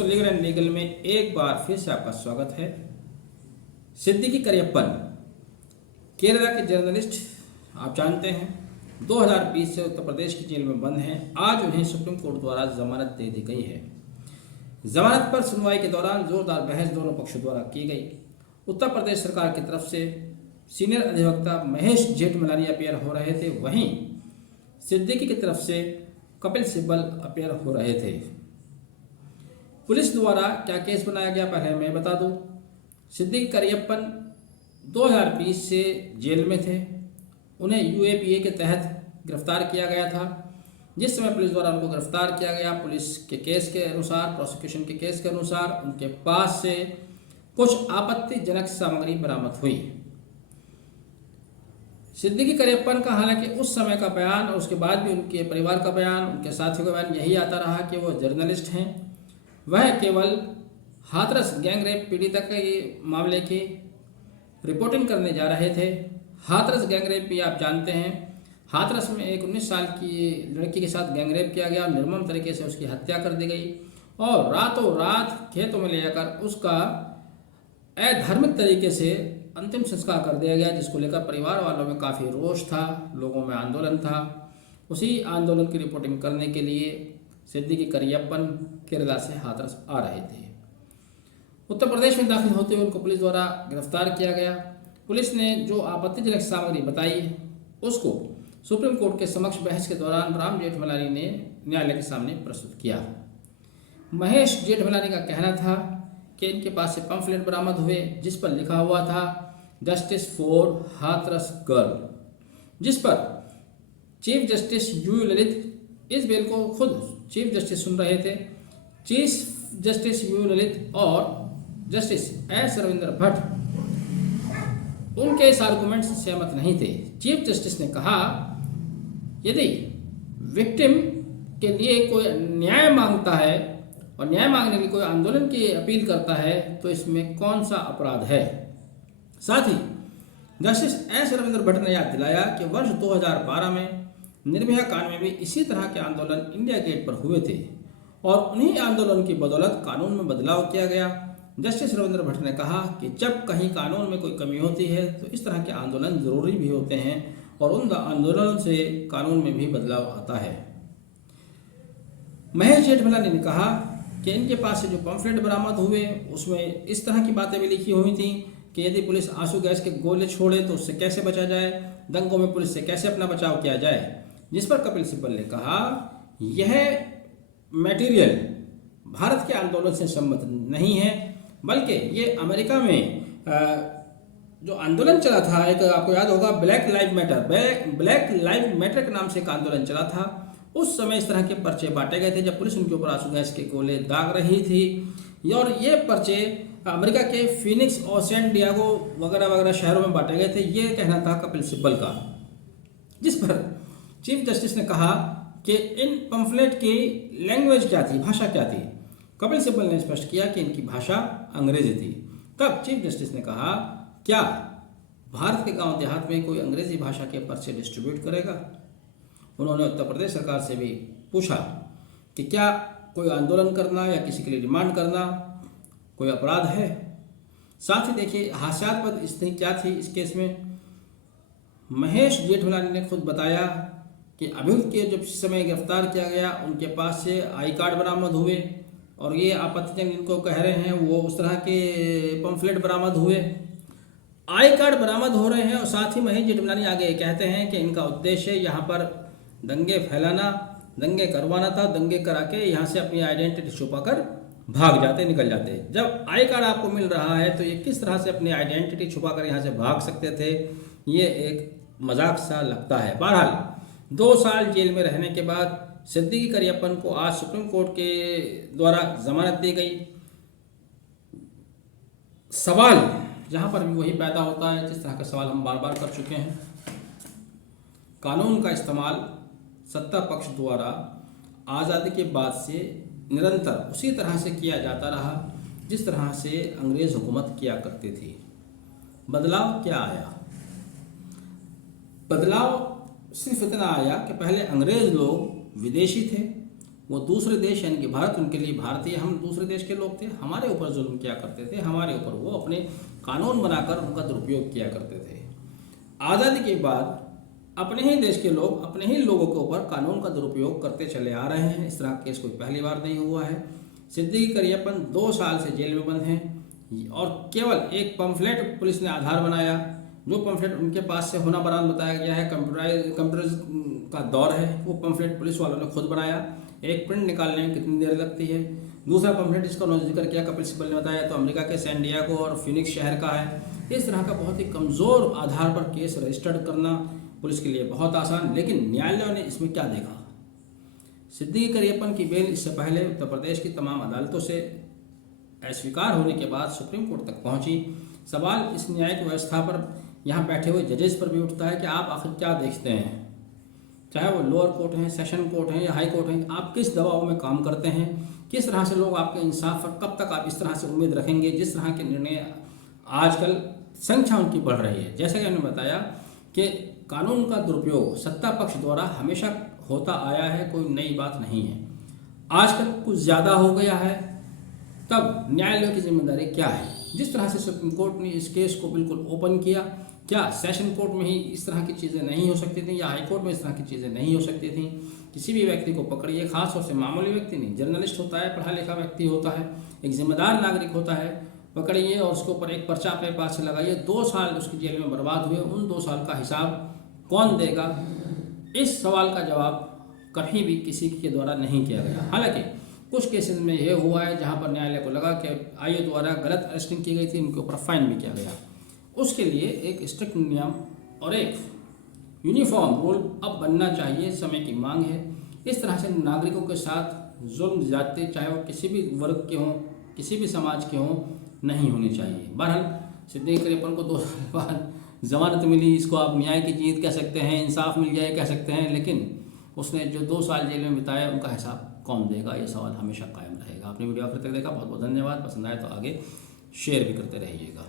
दोस्तों legal and legal में एक बार फिर से आपका स्वागत है। सिद्दीकी करियप्पन केरला के जर्नलिस्ट आप जानते हैं 2020 से उत्तर प्रदेश की जेल में बंद हैं। आज उन्हें सुप्रीम कोर्ट द्वारा जमानत दे दी गई है। जमानत पर सुनवाई के दौरान जोरदार बहस दोनों पक्षों द्वारा की गई। उत्तर प्रदेश सरकार की तरफ से सीनियर अधिवक्ता महेश जेठमलानी अपीयर हो रहे थे, वहीं सिद्दीकी की तरफ से कपिल सिब्बल अपीयर हो रहे थे। पुलिस द्वारा क्या केस बनाया गया पहले मैं बता दूं। सिद्दीकी करियप्पन 2020 से जेल में थे। उन्हें यूएपीए के तहत गिरफ्तार किया गया था। जिस समय पुलिस द्वारा उनको गिरफ्तार किया गया, पुलिस के केस के अनुसार, प्रोसिक्यूशन के केस के अनुसार उनके पास से कुछ आपत्तिजनक सामग्री बरामद हुई। सिद्दीकी करियप्पन का हालांकि उस समय का बयान और उसके बाद भी उनके परिवार का बयान, उनके साथियों का बयान यही आता रहा कि वो जर्नलिस्ट हैं। वह केवल हाथरस गैंगरेप पीड़िता के मामले की रिपोर्टिंग करने जा रहे थे। हाथरस गैंगरेप भी आप जानते हैं, हाथरस में एक 19 साल की लड़की के साथ गैंगरेप किया गया, निर्मम तरीके से उसकी हत्या कर दी गई और रातों रात खेतों में ले जाकर उसका अधार्मिक तरीके से अंतिम संस्कार कर दिया गया, जिसको लेकर परिवार वालों में काफ़ी रोष था, लोगों में आंदोलन था। उसी आंदोलन की रिपोर्टिंग करने के लिए सिद्दीकी करियप्पन केरला से हाथरस आ रहे थे। उत्तर प्रदेश में दाखिल होते हुए उनको पुलिस द्वारा गिरफ्तार किया गया। पुलिस ने जो आपत्तिजनक सामग्री बताई उसको सुप्रीम कोर्ट के समक्ष बहस के दौरान राम जेठमलानी ने न्यायालय के सामने प्रस्तुत किया। महेश जेठमलानी का कहना था कि इनके पास से पंफलेट बरामद हुए जिस पर लिखा हुआ था जस्टिस फॉर हाथरस गर्ल, जिस पर चीफ जस्टिस यू ललित इस बिल को खुद चीफ जस्टिस सुन रहे थे। चीफ जस्टिस यू ललित और जस्टिस एस रविंद्र भट्ट उनके इस आर्गूमेंट से सहमत नहीं थे। चीफ जस्टिस ने कहा यदि विक्टिम के लिए कोई न्याय मांगता है और न्याय मांगने के लिए कोई आंदोलन की अपील करता है तो इसमें कौन सा अपराध है। साथ ही जस्टिस एस रविंद्र भट्ट ने याद दिलाया कि वर्ष 2012 में निर्भया कांड में भी इसी तरह के आंदोलन इंडिया गेट पर हुए थे और उन्हीं आंदोलन की बदौलत कानून में बदलाव किया गया। जस्टिस रविंद्र भट्ट ने कहा कि जब कहीं कानून में कोई कमी होती है तो इस तरह के आंदोलन जरूरी भी होते हैं और उन आंदोलनों से कानून में भी बदलाव आता है। महेश जेठमलानी ने कहा कि इनके पास से जो पंफलेट बरामद हुए उसमें इस तरह की बातें भी लिखी हुई थी कि यदि पुलिस आंसू गैस के गोले छोड़े तो उससे कैसे बचा जाए, दंगों में पुलिस से कैसे अपना बचाव किया जाए। जिस पर कपिल सिब्बल ने कहा यह मटेरियल भारत के आंदोलन से संबंधित नहीं है, बल्कि ये अमेरिका में जो आंदोलन चला था, एक आपको याद होगा ब्लैक लाइव मैटर के नाम से एक आंदोलन चला था। उस समय इस तरह के पर्चे बांटे गए थे जब पुलिस उनके ऊपर आंसू गैस के गोले दाग रही थी और ये पर्चे अमेरिका के फिनिक्स और सैन डियागो वगैरह वगैरह शहरों में बांटे गए थे। ये कहना था कपिल सिब्बल का, जिस पर चीफ जस्टिस ने कहा कि इन पंफलेट की लैंग्वेज क्या थी, भाषा क्या थी। कपिल सिब्बल ने स्पष्ट किया कि इनकी भाषा अंग्रेजी थी। तब चीफ जस्टिस ने कहा क्या भारत के गांव देहात में कोई अंग्रेजी भाषा के पर्चे डिस्ट्रीब्यूट करेगा। उन्होंने उत्तर प्रदेश सरकार से भी पूछा कि क्या कोई आंदोलन करना या किसी के लिए डिमांड करना कोई अपराध है। साथ ही देखिए हास्यास्पद स्थिति क्या थी इस केस में। महेश जेठमलानी ने खुद बताया कि अभियुक्त के जब समय गिरफ्तार किया गया उनके पास से आई कार्ड बरामद हुए और ये आपत्तिजनक इनको कह रहे हैं वो उस तरह के पंफलेट बरामद हुए, आई कार्ड बरामद हो रहे हैं और साथ ही महेश जेठमलानी आगे कहते हैं कि इनका उद्देश्य यहाँ पर दंगे फैलाना, दंगे करवाना था, दंगे करा के यहाँ से अपनी आइडेंटिटी छुपाकर भाग जाते, निकल जाते। जब आई कार्ड आपको मिल रहा है तो ये किस तरह से अपनी आइडेंटिटी छुपाकर यहाँ से भाग सकते थे, ये एक मजाक सा लगता है। बहरहाल 2 साल जेल में रहने के बाद सिद्दीकी करियप्पन को आज सुप्रीम कोर्ट के द्वारा जमानत दी गई। सवाल जहाँ पर भी वही पैदा होता है जिस तरह का सवाल हम बार बार कर चुके हैं। कानून का इस्तेमाल सत्ता पक्ष द्वारा आज़ादी के बाद से निरंतर उसी तरह से किया जाता रहा जिस तरह से अंग्रेज हुकूमत किया करती थी। बदलाव क्या आया? बदलाव सिर्फ इतना आया कि पहले अंग्रेज लोग विदेशी थे, वो दूसरे देश यानी कि भारत उनके लिए भारतीय, हम दूसरे देश के लोग थे, हमारे ऊपर जुल्म किया करते थे, हमारे ऊपर वो अपने कानून बनाकर उनका दुरुपयोग किया करते थे। आज़ादी के बाद अपने ही देश के लोग अपने ही लोगों के ऊपर कानून का दुरुपयोग करते चले आ रहे हैं। इस तरह का केस कोई पहली बार नहीं हुआ है। सिद्दीकी करियप्पन 2 साल से जेल में बंद हैं और केवल एक पंफलेट पुलिस ने आधार बनाया, जो पंफलेट उनके पास से होना बरामद बताया गया है, कंप्यूटर का दौर है, वो पंफलेट पुलिस वालों ने खुद बनाया। एक प्रिंट निकालने में कितनी देर लगती है। दूसरा पंफलेट जिसका उन्होंने जिक्र किया कपिल सिब्बल ने बताया तो अमेरिका के सैन डिएगो और फिनिक्स शहर का है। इस तरह का बहुत ही कमज़ोर आधार पर केस रजिस्टर्ड करना पुलिस के लिए बहुत आसान, लेकिन न्यायालय ने इसमें क्या देखा। सिद्दीकी करियप्पन की बेल इससे पहले उत्तर प्रदेश की तमाम अदालतों से अस्वीकार होने के बाद सुप्रीम कोर्ट तक पहुंची। सवाल इस न्यायिक व्यवस्था पर, यहाँ बैठे हुए जजेस पर भी उठता है कि आप आखिर क्या देखते हैं, चाहे वो लोअर कोर्ट हैं, सेशन कोर्ट हैं या हाई कोर्ट हैं, आप किस दबाव में काम करते हैं, किस तरह से लोग आपके इंसाफ पर, कब तक आप इस तरह से उम्मीद रखेंगे। जिस तरह के निर्णय आजकल संख्या उनकी बढ़ रही है, जैसा कि मैंने बताया कि कानून का दुरुपयोग सत्ता पक्ष द्वारा हमेशा होता आया है, कोई नई बात नहीं है। आजकल कुछ ज़्यादा हो गया है, तब न्यायालय की जिम्मेदारी क्या है। जिस तरह से सुप्रीम कोर्ट ने इस केस को बिल्कुल ओपन किया, क्या सेशन कोर्ट में ही इस तरह की चीज़ें नहीं हो सकती थी या हाई कोर्ट में इस तरह की चीज़ें नहीं हो सकती थी। किसी भी व्यक्ति को पकड़िए, खास तौर से मामूली व्यक्ति नहीं, जर्नलिस्ट होता है, पढ़ा लिखा व्यक्ति होता है, एक जिम्मेदार नागरिक होता है, पकड़िए और उसके ऊपर एक पर्चा अपने पास से लगाइए। 2 साल उसकी जेल में बर्बाद हुए, उन 2 साल का हिसाब कौन देगा। इस सवाल का जवाब कभी भी किसी के द्वारा नहीं किया गया। हालांकि कुछ केसेस में यह हुआ है जहां पर न्यायालय को लगा कि आईओ द्वारा गलत अरेस्टिंग की गई थी, उनके ऊपर फाइन भी किया गया। उसके लिए एक स्ट्रिक्ट नियम और एक यूनिफॉर्म रूल अब बनना चाहिए, समय की मांग है। इस तरह से नागरिकों के साथ जुल्म ज्यादती, चाहे वो किसी भी वर्ग के हों, किसी भी समाज के हों, नहीं होनी चाहिए। बहरहाल सिद्दीकी करियप्पन को 2 साल बाद जमानत मिली, इसको आप न्याय की जीत कह सकते हैं, इंसाफ मिल गया कह सकते हैं, लेकिन उसने जो 2 साल जेल में बिताया उनका हिसाब कौन देगा, ये सवाल हमेशा कायम रहेगा। आपने वीडियो आखिर तक देखा, बहुत बहुत धन्यवाद। पसंद आए तो आगे शेयर भी करते रहिएगा।